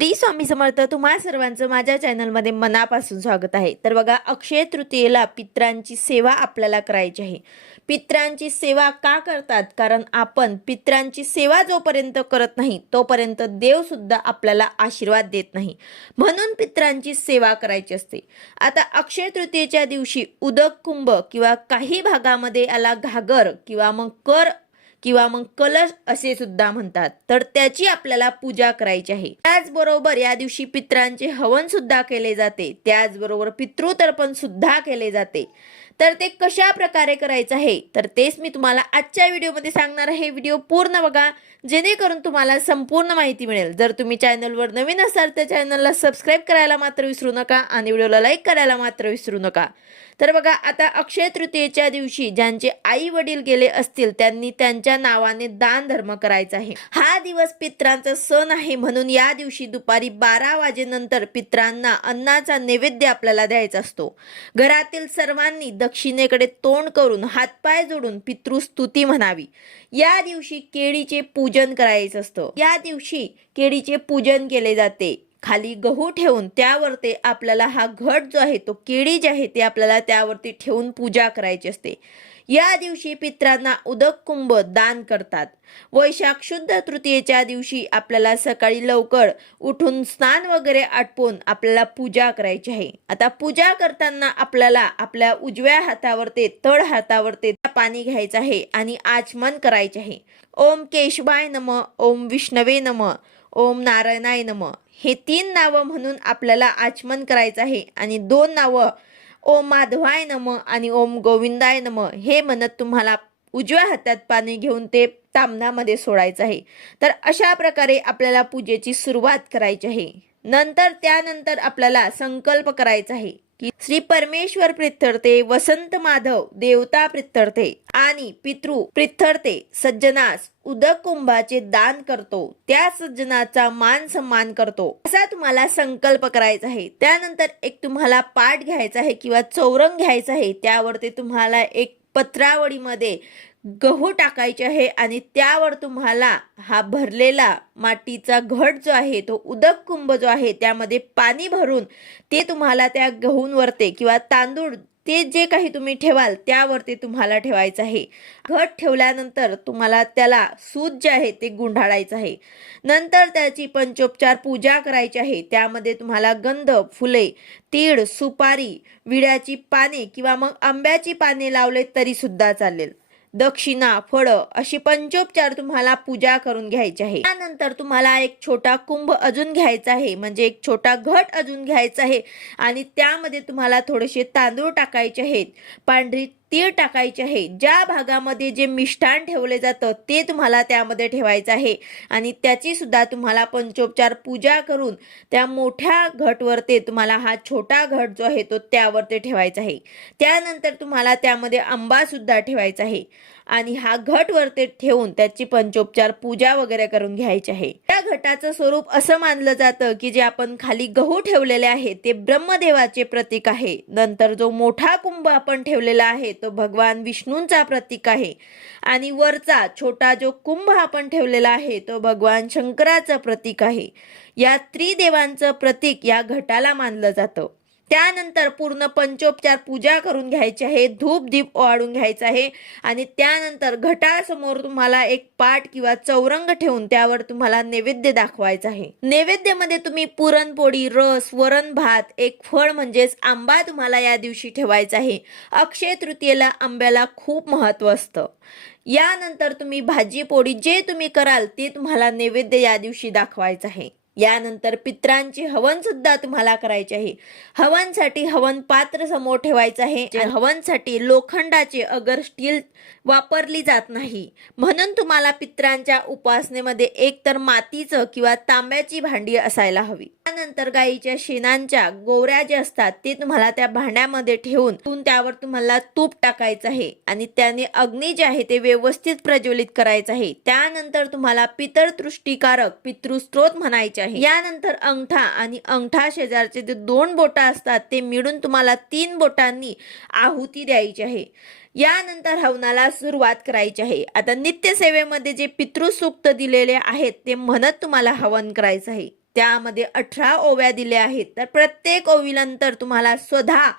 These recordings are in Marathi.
श्री स्वामी समर्थ तुम्हा सर्वांचं माझ्या चॅनलमध्ये मनापासून स्वागत आहे. तर बघा अक्षय तृतीयेला पित्रांची सेवा आपल्याला करायची आहे. पित्रांची सेवा का करतात? कारण आपण पित्रांची सेवा जोपर्यंत करत नाही तोपर्यंत देवसुद्धा आपल्याला आशीर्वाद देत नाही. म्हणून पित्रांची सेवा करायची असते. आता अक्षय तृतीयेच्या दिवशी उदक कुंभ किंवा काही भागामध्ये याला घागर किंवा मग कर किंवा मग कलश असे सुद्धा म्हणतात. तर त्याची आपल्याला पूजा करायची आहे. त्याचबरोबर या दिवशी पित्रांचे हवन सुद्धा केले जाते. त्याचबरोबर पितृतर्पण सुद्धा केले जाते. तर ते कशा प्रकारे करायचं आहे? तर तेच मी तुम्हाला आजच्या व्हिडिओमध्ये सांगणार आहे. व्हिडिओ पूर्ण बघा. जेणेकरून तुम्हाला संपूर्ण माहिती मिळेल. जर तुम्ही चॅनलवर नवीन असाल तर चॅनलला सबस्क्राईब करायला मात्र विसरू नका आणि व्हिडिओला लाईक करायला मात्र विसरू नका. तर बघा आता अक्षय तृतीयेच्या दिवशी ज्यांचे आई वडील गेले असतील त्यांनी त्यांच्या नावाने दान धर्म करायचा आहे. हा दिवस पित्रांचा सण आहे म्हणून या दिवशी दुपारी बारा वाजेनंतर पित्रांना अन्नाचा नैवेद्य आपल्याला द्यायचा असतो. घरातील सर्वांनी दक्षिणेकडे तोंड करून हातपाय जोडून पितृस्तुती म्हणावी. या दिवशी केळीचे पूजन पूजन करायचं असतं. या दिवशी केळीचे पूजन केले जाते. खाली गहू ठेवून त्यावरती आपल्याला हा घट जो आहे तो केळी जे आहे ते आपल्याला त्यावरती ठेवून पूजा करायची असते. या दिवशी पित्रांना उदक कुंभ दान करतात. वैशाख शुद्ध तृतीयेच्या दिवशी आपल्याला सकाळी लवकर उठून स्नान वगैरे आटपून आपल्याला पूजा करायची आहे. आता पूजा करताना आपल्याला आपल्या उजव्या हातावरती तळ हातावरती पाणी घ्यायचं आहे आणि आचमन करायचे आहे. ओम केशवाय नम ओम विष्णवे नम ओम नारायणाय नम. हे तीन नावं म्हणून आपल्याला आचमन करायचं आहे आणि दोन नावं ओम माधवाय नम आणि ओम गोविंदाय नम हे म्हणत तुम्हाला उजव्या हातात पाणी घेऊन ते तामणामध्ये सोडायचं आहे. तर अशा प्रकारे आपल्याला पूजेची सुरुवात करायची आहे. नंतर त्यानंतर आपल्याला संकल्प करायचा आहे. की श्री परमेश्वर प्रित्यर्थे वसंत माधव देवता प्रित्यर्थे आणि पितृ प्रित्यर्थे सज्जनास उदक कुंभाचे दान करतो. त्या सज्जनाचा मान सन्मान करतो. असा तुम्हाला संकल्प करायचा आहे. त्यानंतर एक तुम्हाला पाठ घ्यायचा आहे किंवा चौरंग घ्यायचा आहे. त्यावरती तुम्हाला एक पत्रावळीमध्ये गहू टाकायचे आहे आणि त्यावर तुम्हाला हा भरलेला मातीचा घट जो आहे तो उदक कुंभ जो आहे त्यामध्ये पाणी भरून ते तुम्हाला त्या गहूंवरते किंवा तांदूळ ते जे काही तुम्ही ठेवाल त्यावरती तुम्हाला ठेवायचं आहे. घट ठेवल्यानंतर तुम्हाला त्याला सूत जे आहे ते गुंढाळायचं आहे. नंतर त्याची पंचोपचार पूजा करायची आहे. त्यामध्ये तुम्हाला गंध फुले तीळ सुपारी विड्याची पाने किंवा मग आंब्याची पाने लावले तरी सुद्धा चालेल. दक्षिणा फळं अशी पंचोपचार तुम्हाला पूजा करून घ्यायची आहे. त्यानंतर तुम्हाला एक छोटा कुंभ अजून घ्यायचा आहे. म्हणजे एक छोटा घट अजून घ्यायचा आहे. आणि त्यामध्ये तुम्हाला थोडेसे तांदूळ टाकायचे आहेत. पांढरी तीळ टाकायचे आहे. ज्या भागामध्ये जे मिष्ठान ठेवले जातं ते तुम्हाला त्यामध्ये ठेवायचं आहे. आणि त्याची सुद्धा तुम्हाला पंचोपचार पूजा करून त्या मोठ्या घटवरती तुम्हाला हा छोटा घट जो आहे तो त्यावरती ठेवायचा आहे. त्यानंतर तुम्हाला त्यामध्ये आंबासुद्धा ठेवायचा आहे. आणि हा घट वरती ठेवून त्याची पंचोपचार पूजा वगैरे करून घ्यायची आहे. त्या घटाचं स्वरूप असं मानलं जातं की जे आपण खाली गहू ठेवलेले आहे ते ब्रह्मदेवाचे प्रतीक आहे. नंतर जो मोठा कुंभ आपण ठेवलेला आहे तो भगवान विष्णूंचा प्रतीक आहे. आणि वरचा छोटा जो कुंभ आपण ठेवलेला आहे तो भगवान शंकराचं प्रतीक आहे. या त्रिदेवांचं प्रतीक या घटाला मानलं जातं. त्यानंतर पूर्ण पंचोपचार पूजा करून घ्यायची आहे धूप दीप ओवाळून घ्यायचा आहे आणि त्यानंतर घटासमोर तुम्हाला एक पाट किंवा चौरंग ठेवून त्यावर तुम्हाला नैवेद्य दाखवायचा आहे. नैवेद्यामध्ये तुम्ही पुरणपोळी रस वरण भात एक फळ म्हणजेच आंबा तुम्हाला या दिवशी ठेवायचा आहे. अक्षय तृतीयेला आंब्याला खूप महत्त्व असतं. यानंतर तुम्ही भाजी पोळी जे तुम्ही कराल ते तुम्हाला नैवेद्य या दिवशी दाखवायचं आहे. यानंतर पित्रांची हवन सुद्धा तुम्हाला करायचे आहे. हवनसाठी हवन पात्र समोर ठेवायचं आहे. हवनसाठी लोखंडाचे अगर स्टील वापरली जात नाही. म्हणून तुम्हाला पित्रांच्या उपासनेमध्ये एक तर मातीचं किंवा तांब्याची भांडी असायला हवी. त्यानंतर गाईच्या शेणांच्या गोवऱ्या ज्या असतात ते तुम्हाला त्या भांड्यामध्ये ठेवून त्यावर तुम्हाला तूप टाकायचं आहे. आणि त्याने अग्नी जे आहे ते व्यवस्थित प्रज्वलित करायचं आहे. त्यानंतर तुम्हाला पितरतृष्टीकारक पितृस्त्रोत म्हणायचे आहे. यानंतर अंगठा आणि अंगठा शेजारचे जे दोन बोटं असतात ते मिळून तुम्हाला तीन बोटांनी आहुती द्यायची आहे. यानंतर हवनाला सुरुवात करायची आहे. आता नित्यसेवेमध्ये जे पितृसूक्त दिलेले आहेत ते म्हणत तुम्हाला हवन करायचं आहे. त्यामध्ये अठरा ओव्या दिल्या आहेत. तर प्रत्येक ओवीनंतर तुम्हाला स्वतः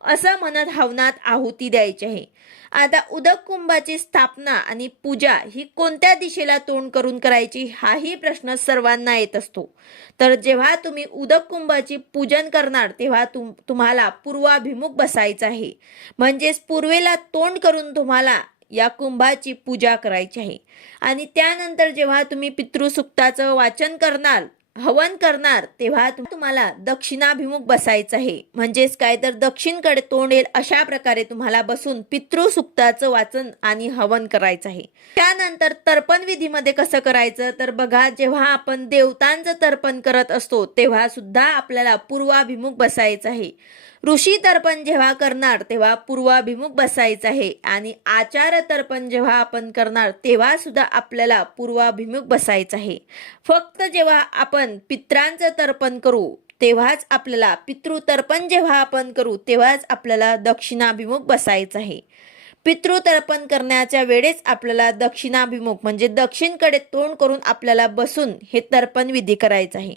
असं म्हणत हवनात आहुती द्यायची आहे. आता उदक कुंभाची स्थापना आणि पूजा ही कोणत्या दिशेला तोंड करून करायची हाही प्रश्न सर्वांना येत असतो. तर जेव्हा तुम्ही उदक कुंभाची पूजन करणार तेव्हा तुम तुम्हाला पूर्वाभिमुख बसायचं आहे. म्हणजेच पूर्वेला तोंड करून तुम्हाला या कुंभाची पूजा करायची आहे. आणि त्यानंतर जेव्हा तुम्ही पितृसुक्ताचं वाचन करणार हवन करणार तेव्हा तुम्हाला दक्षिणाभिमुख बसायचं आहे. म्हणजेच काय तर दक्षिणकडे तोंड येईल अशा प्रकारे तुम्हाला बसून पितृसुक्ताचं वाचन आणि हवन करायचं आहे. त्यानंतर तर्पण विधीमध्ये कसं करायचं? तर बघा जेव्हा आपण देवतांचं तर्पण करत असतो तेव्हा सुद्धा आपल्याला पूर्वाभिमुख बसायचं आहे. ऋषी तर्पण जेव्हा करणार तेव्हा पूर्वाभिमुख बसायचं आहे. आणि आचार तर्पण जेव्हा आपण करणार तेव्हा सुद्धा आपल्याला पूर्वाभिमुख बसायचं आहे. फक्त जेव्हा आपण पित्रांचं तर्पण करू तेव्हाच आपल्याला पितृतर्पण जेव्हा आपण करू तेव्हाच आपल्याला दक्षिणाभिमुख बसायचं आहे. पितृतर्पण करण्याच्या वेळेस आपल्याला दक्षिणाभिमुख म्हणजे दक्षिणकडे तोंड करून आपल्याला बसून हे तर्पण विधी करायचं आहे.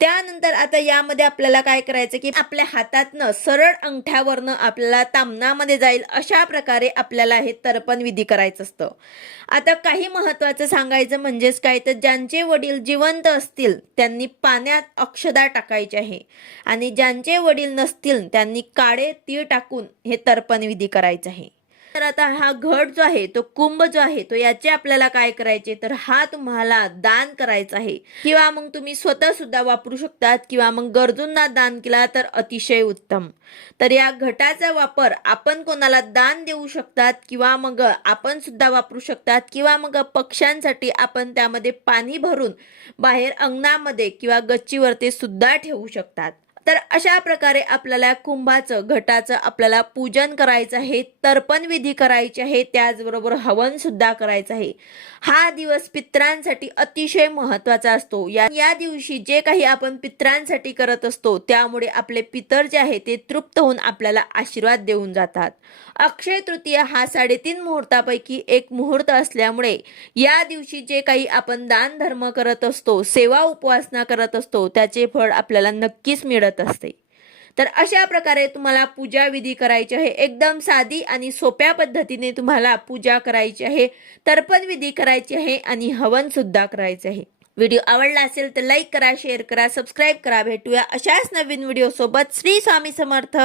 त्यानंतर आता यामध्ये आपल्याला काय करायचं की आपल्या हातातनं सरळ अंगठ्यावरनं आपल्याला तामणामध्ये जाईल अशा प्रकारे आपल्याला हे तर्पण विधी करायचं असतं. आता काही महत्त्वाचं सांगायचं म्हणजेच काय? तर ज्यांचे वडील जिवंत असतील त्यांनी पाण्यात अक्षदा टाकायचे आहे. आणि ज्यांचे वडील नसतील त्यांनी काळे तीळ टाकून हे तर्पण विधी करायचं आहे. तर आता हा घट जो आहे तो कुंभ जो आहे तो याचे आपल्याला काय करायचे? तर हा तुम्हाला दान करायचा आहे. किंवा मग तुम्ही स्वतः सुद्धा वापरू शकतात किंवा मग गरजूंना दान केला तर अतिशय उत्तम. तर या घटाचा वापर आपण कोणाला दान देऊ शकतात किंवा मग आपण सुद्धा वापरू शकतात किंवा मग पक्ष्यांसाठी आपण त्यामध्ये पाणी भरून बाहेर अंगणामध्ये किंवा गच्चीवर ते सुद्धा ठेवू शकतात. तर अशा प्रकारे आपल्याला कुंभाचं घटाचं आपल्याला पूजन करायचं आहे तर्पण विधी करायची आहे त्याचबरोबर हवन सुद्धा करायचं आहे. हा दिवस पित्रांसाठी अतिशय महत्त्वाचा असतो. या या दिवशी जे काही आपण पित्रांसाठी करत असतो त्यामुळे आपले पितर जे आहे ते तृप्त होऊन आपल्याला आशीर्वाद देऊन जातात. अक्षय तृतीया हा साडेतीन मुहूर्तापैकी एक मुहूर्त असल्यामुळे या दिवशी जे काही आपण दान धर्म करत असतो सेवा उपवासना करत असतो त्याचे फळ आपल्याला नक्कीच मिळत असते. तर अशा प्रकारे तुम्हाला पूजा विधी करायची आहे. एकदम साधी आणि सोप्या पद्धतीने तुम्हाला पूजा करायची आहे. तर्पण विधी करायची आहे आणि हवन सुद्धा करायचे आहे. व्हिडिओ आवडला असेल तर लाईक करा शेअर करा सबस्क्राईब करा. भेटूया अशाच नवीन व्हिडिओ सोबत श्री स्वामी समर्थ.